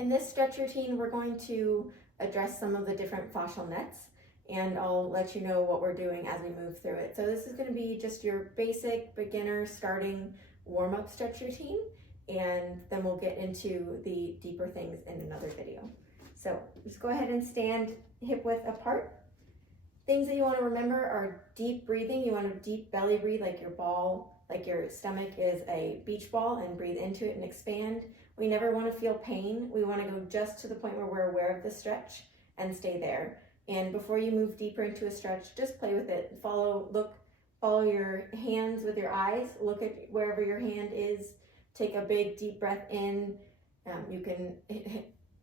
In this stretch routine, we're going to address some of the different fascial nets, and I'll let you know what we're doing as we move through it. So this is going to be just your basic beginner starting warm-up stretch routine, and then we'll get into the deeper things in another video. So just go ahead and stand hip width apart. Things that you want to remember are deep breathing. You want to deep belly breathe like your stomach is a beach ball, and breathe into it and expand. We never want to feel pain. We want to go just to the point where we're aware of the stretch and stay there. And before you move deeper into a stretch, just play with it. Follow your hands with your eyes. Look at wherever your hand is. Take a big deep breath in. You can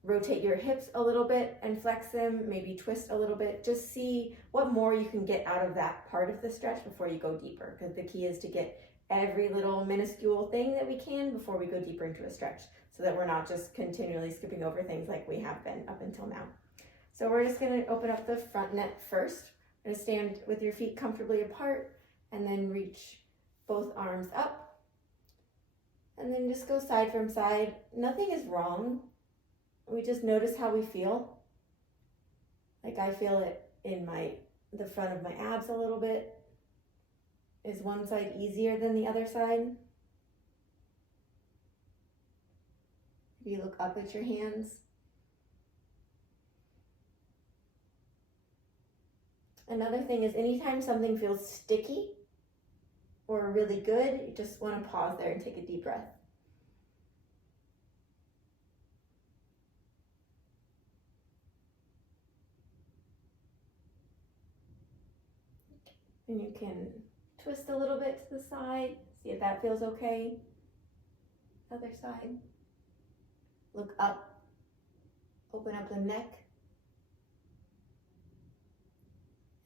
rotate your hips a little bit and flex them, maybe twist a little bit. Just see what more you can get out of that part of the stretch before you go deeper, because the key is to get every little minuscule thing that we can before we go deeper into a stretch, so that we're not just continually skipping over things like we have been up until now. So we're just going to open up the front net first. We're going to stand with your feet comfortably apart, and then reach both arms up, and then just go side from side. Nothing is wrong. We just notice how we feel. Like I feel it in the front of my abs a little bit. Is one side easier than the other side? If you look up at your hands. Another thing is, anytime something feels sticky or really good, you just want to pause there and take a deep breath. And you can twist a little bit to the side, see if that feels okay. Other side. Look up, open up the neck.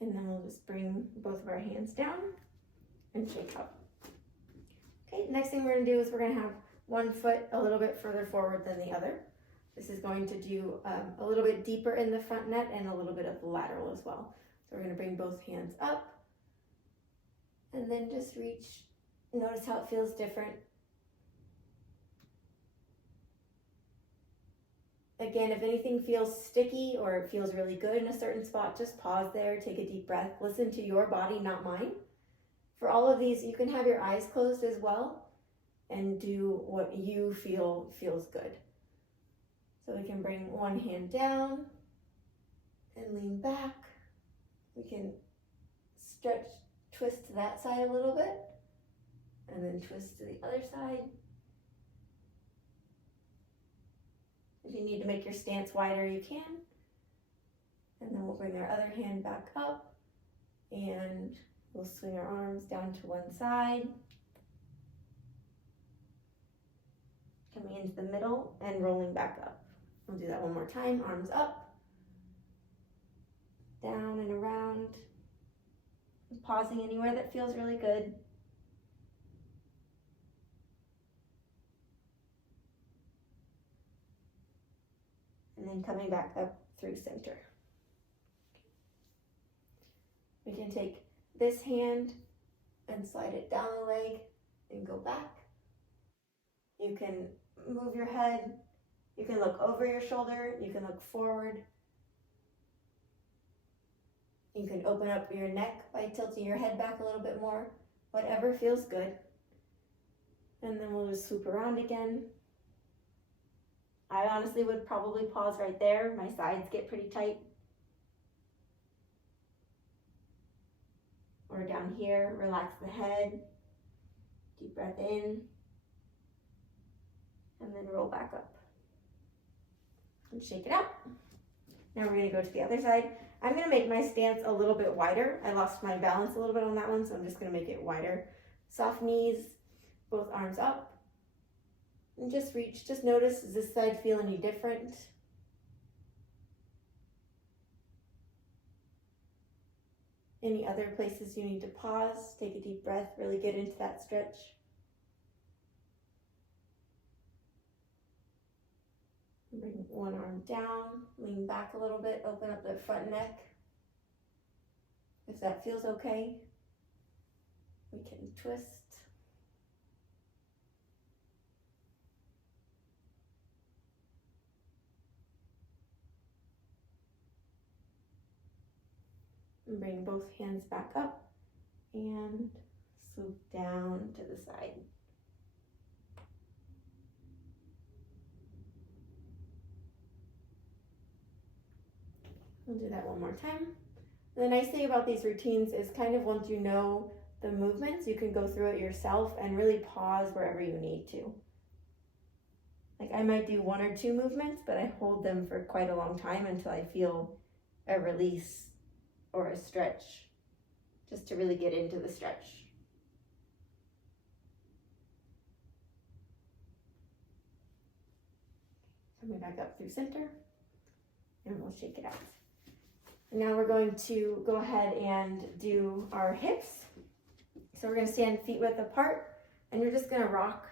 And then we'll just bring both of our hands down and shake up. Okay, next thing we're gonna do is we're gonna have one foot a little bit further forward than the other. This is going to do a little bit deeper in the front net and a little bit of lateral as well. So we're gonna bring both hands up, and then just reach. Notice how it feels different. Again, if anything feels sticky or it feels really good in a certain spot, just pause there, take a deep breath, listen to your body, not mine. For all of these, you can have your eyes closed as well and do what you feel feels good. So we can bring one hand down and lean back. We can stretch, twist to that side a little bit, and then twist to the other side. If you need to make your stance wider, you can. And then we'll bring our other hand back up, and we'll swing our arms down to one side, coming into the middle and rolling back up. We'll do that one more time. Arms up, down and around. Pausing anywhere that feels really good. And then coming back up through center. We can take this hand and slide it down the leg and go back. You can move your head. You can look over your shoulder. You can look forward. You can open up your neck by tilting your head back a little bit more. Whatever feels good. And then we'll just swoop around again. I honestly would probably pause right there. My sides get pretty tight. Or down here, relax the head. Deep breath in. And then roll back up. And shake it out. Now we're going to go to the other side. I'm going to make my stance a little bit wider. I lost my balance a little bit on that one, so I'm just going to make it wider. Soft knees, both arms up. And just reach. Just notice, does this side feel any different? Any other places you need to pause? Take a deep breath, really get into that stretch. Bring one arm down, lean back a little bit, open up the front neck. If that feels okay, we can twist. And bring both hands back up and swoop down to the side. We'll do that one more time. The nice thing about these routines is kind of once you know the movements, you can go through it yourself and really pause wherever you need to. Like I might do 1 or 2 movements, but I hold them for quite a long time until I feel a release or a stretch, just to really get into the stretch. Coming back up through center, and we'll shake it out. Now we're going to go ahead and do our hips. So we're going to stand feet width apart, and you're just going to rock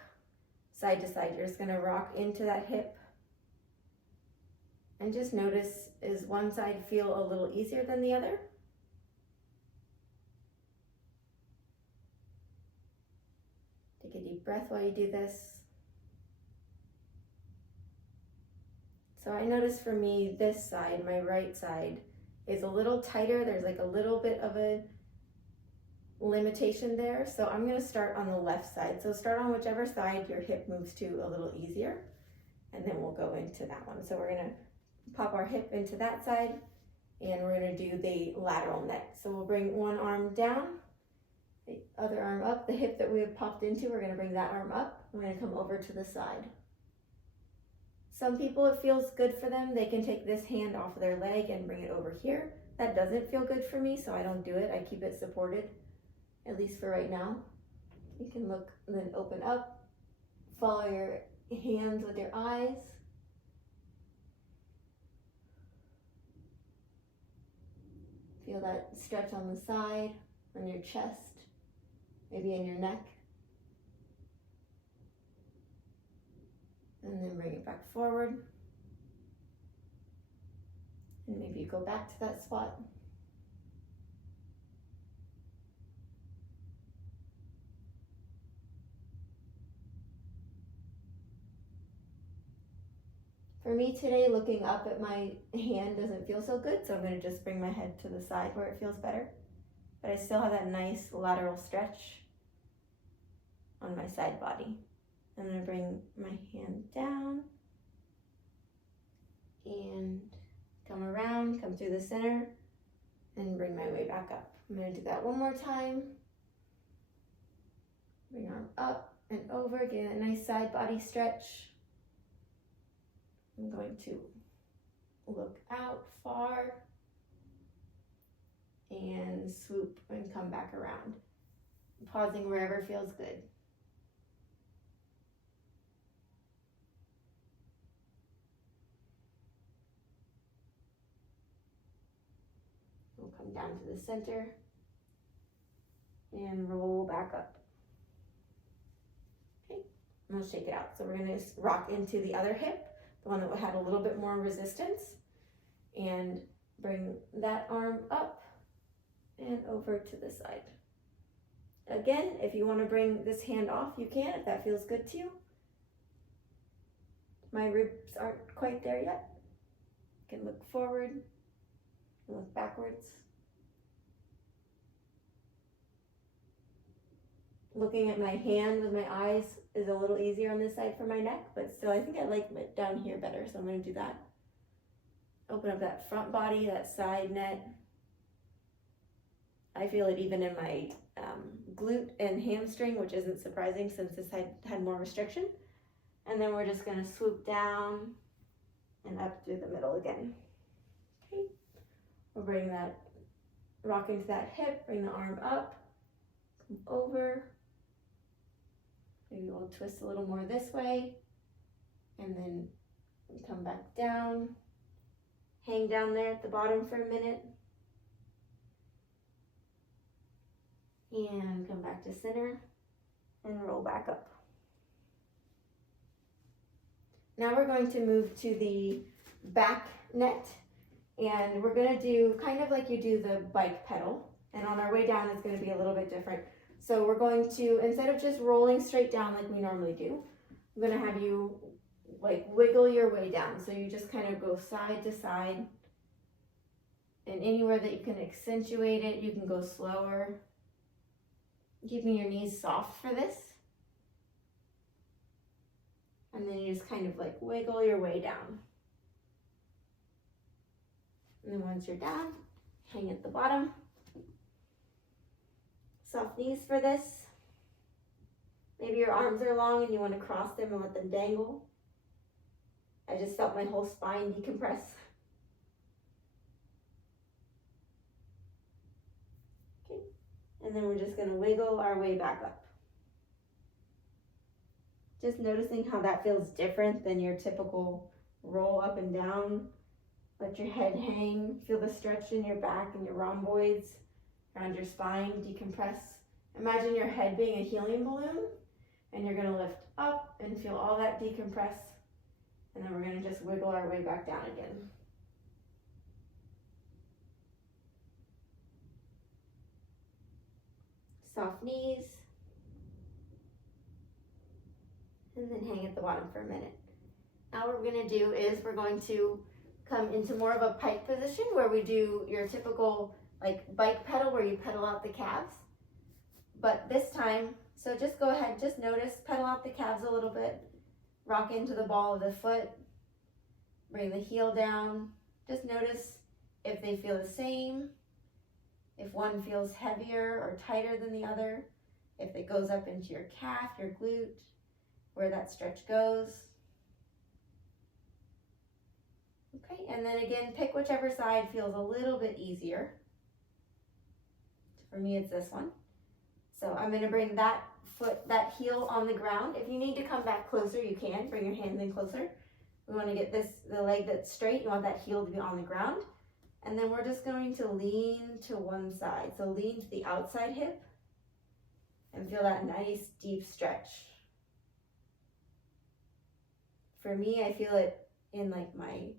side to side. You're just going to rock into that hip. And just notice, is one side feel a little easier than the other? Take a deep breath while you do this. So I notice for me, this side, my right side, is a little tighter. There's like a little bit of a limitation there. So I'm going to start on the left side. So start on whichever side your hip moves to a little easier, and then we'll go into that one. So we're going to pop our hip into that side, and we're going to do the lateral neck. So we'll bring one arm down, the other arm up. The hip that we have popped into, we're going to bring that arm up. We're going to come over to the side. Some people, it feels good for them. They can take this hand off of their leg and bring it over here. That doesn't feel good for me, so I don't do it. I keep it supported, at least for right now. You can look and then open up. Follow your hands with your eyes. Feel that stretch on the side, on your chest, maybe in your neck. And then bring it back forward. And maybe you go back to that spot. For me today, looking up at my hand doesn't feel so good, so I'm going to just bring my head to the side where it feels better. But I still have that nice lateral stretch on my side body. I'm going to bring my hand down and come around, come through the center, and bring my way back up. I'm going to do that one more time. Bring arm up and over, get a nice side body stretch. I'm going to look out far and swoop and come back around, pausing wherever feels good. We'll come down to the center and roll back up. Okay, and we'll shake it out. So we're going to rock into the other hip, the one that had a little bit more resistance, and bring that arm up and over to the side. Again, if you want to bring this hand off, you can, if that feels good to you. My ribs aren't quite there yet. You can look forward and look backwards. Looking at my hand with my eyes is a little easier on this side for my neck, but still I think I like it down here better, so I'm going to do that. Open up that front body, that side net. I feel it even in my glute and hamstring, which isn't surprising since this had more restriction. And then we're just going to swoop down and up through the middle again. Okay, we'll bring that, rock into that hip, bring the arm up, come over. Maybe we'll twist a little more this way, and then come back down. Hang down there at the bottom for a minute. And come back to center and roll back up. Now we're going to move to the back net, and we're going to do kind of like you do the bike pedal, and on our way down it's going to be a little bit different. So we're going to, instead of just rolling straight down like we normally do, I'm going to have you like wiggle your way down. So you just kind of go side to side And anywhere that you can accentuate it, you can go slower. Keeping your knees soft for this. And then you just kind of like wiggle your way down. And then once you're down, hang at the bottom. Soft knees for this. Maybe your arms are long and you want to cross them and let them dangle. I just felt my whole spine decompress. Okay, and then we're just going to wiggle our way back up. Just noticing how that feels different than your typical roll up and down. Let your head hang, feel the stretch in your back and your rhomboids around your spine, decompress. Imagine your head being a helium balloon, and you're gonna lift up and feel all that decompress, and then we're gonna just wiggle our way back down again. Soft knees, and then hang at the bottom for a minute. Now what we're gonna do is we're going to come into more of a pike position where we do your typical like bike pedal where you pedal out the calves. But this time, so just go ahead, just notice, pedal out the calves a little bit, rock into the ball of the foot, bring the heel down. Just notice if they feel the same, if one feels heavier or tighter than the other, if it goes up into your calf, your glute, where that stretch goes. Okay, and then again, pick whichever side feels a little bit easier. For me, it's this one. So I'm going to bring that foot, that heel on the ground. If you need to come back closer, you can. Bring your hands in closer. We want to get this, the leg that's straight. You want that heel to be on the ground. And then we're just going to lean to one side. So lean to the outside hip and feel that nice deep stretch. For me, I feel it in like my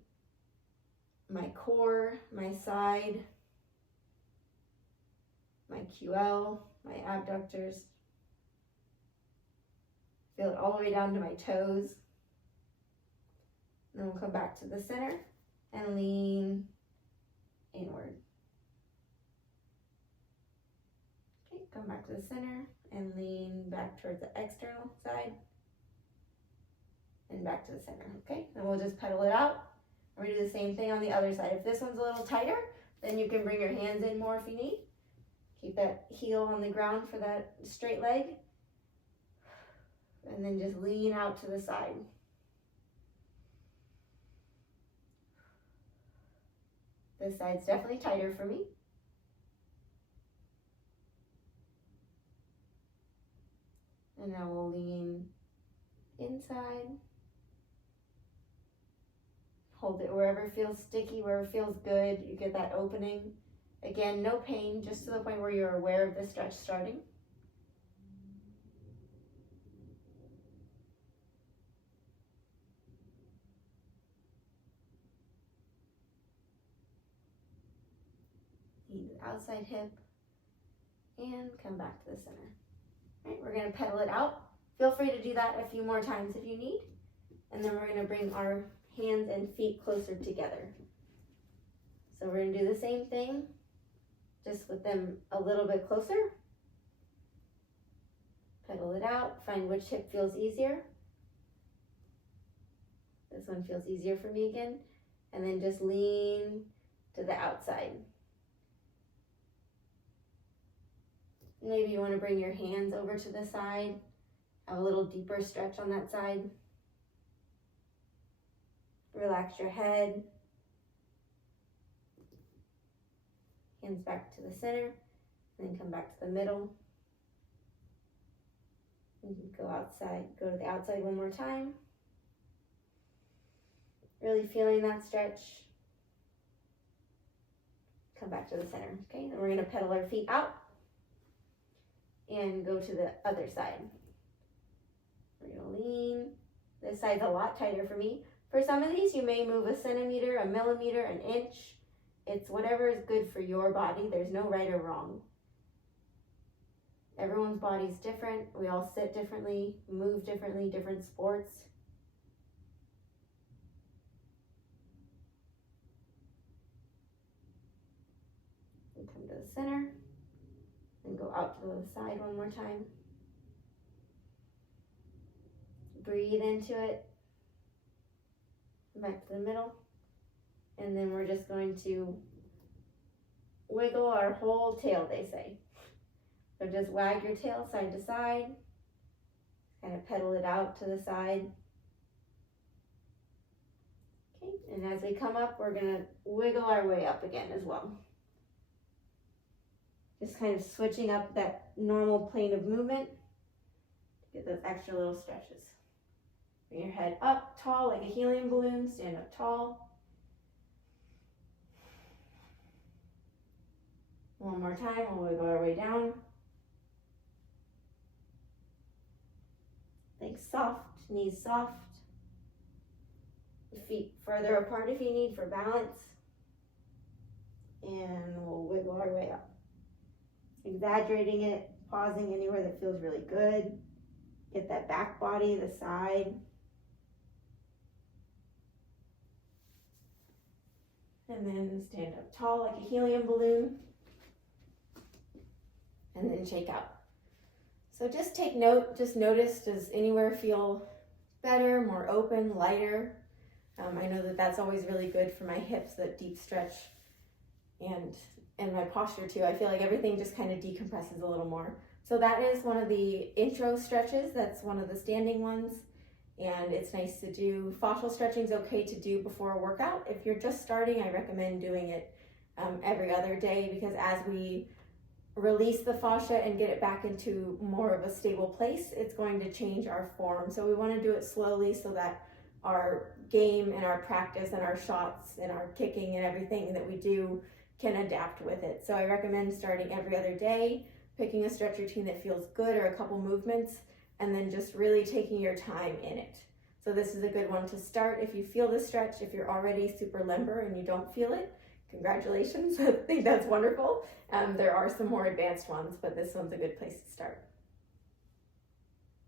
core, my side, my QL, my abductors. Feel it all the way down to my toes. Then we'll come back to the center and lean inward. Okay, come back to the center and lean back towards the external side and back to the center. Okay, then we'll just pedal it out. We're gonna do the same thing on the other side. If this one's a little tighter, then you can bring your hands in more if you need. Keep that heel on the ground for that straight leg. And then just lean out to the side. This side's definitely tighter for me. And now we'll lean inside. Hold it wherever it feels sticky, wherever it feels good. You get that opening. Again, no pain, just to the point where you're aware of the stretch starting. Lean to the outside hip and come back to the center. All right, we're going to pedal it out. Feel free to do that a few more times if you need. And then we're going to bring our hands and feet closer together. So we're going to do the same thing, just with them a little bit closer. Pedal it out, find which hip feels easier. This one feels easier for me again. And then just lean to the outside. Maybe you want to bring your hands over to the side, have a little deeper stretch on that side. Relax your head. Hands back to the center, and then come back to the middle. And go outside, go to the outside one more time. Really feeling that stretch. Come back to the center, okay? Then we're gonna pedal our feet out and go to the other side. We're gonna lean. This side's a lot tighter for me. For some of these, you may move a centimeter, a millimeter, an inch. It's whatever is good for your body. There's no right or wrong. Everyone's body's different. We all sit differently, move differently, different sports. come to the center and go out to the side one more time. Breathe into it, back to the middle, and then we're just going to wiggle our whole tail, they say. So just wag your tail side to side, kind of pedal it out to the side. Okay, and as we come up, we're gonna wiggle our way up again as well. Just kind of switching up that normal plane of movement to get those extra little stretches. Bring your head up tall like a helium balloon, stand up tall. One more time, we'll wiggle our way down. Legs soft, knees soft. Feet further apart if you need for balance. And we'll wiggle our way up. Exaggerating it, pausing anywhere that feels really good. Get that back body, the side. And then stand up tall like a helium balloon. And then shake out. So just take note, just notice, does anywhere feel better, more open, lighter? I know that that's always really good for my hips, that deep stretch, and my posture too. I feel like everything just kind of decompresses a little more. So that is one of the intro stretches. That's one of the standing ones. And it's nice to do. Fascial stretching is okay to do before a workout. If you're just starting, I recommend doing it every other day, because as we release the fascia and get it back into more of a stable place, it's going to change our form. So we want to do it slowly so that our game and our practice and our shots and our kicking and everything that we do can adapt with it. So I recommend starting every other day, picking a stretch routine that feels good or a couple movements, and then just really taking your time in it. So this is a good one to start. If you feel the stretch, if you're already super limber and you don't feel it, congratulations. I think that's wonderful. There are some more advanced ones, but this one's a good place to start.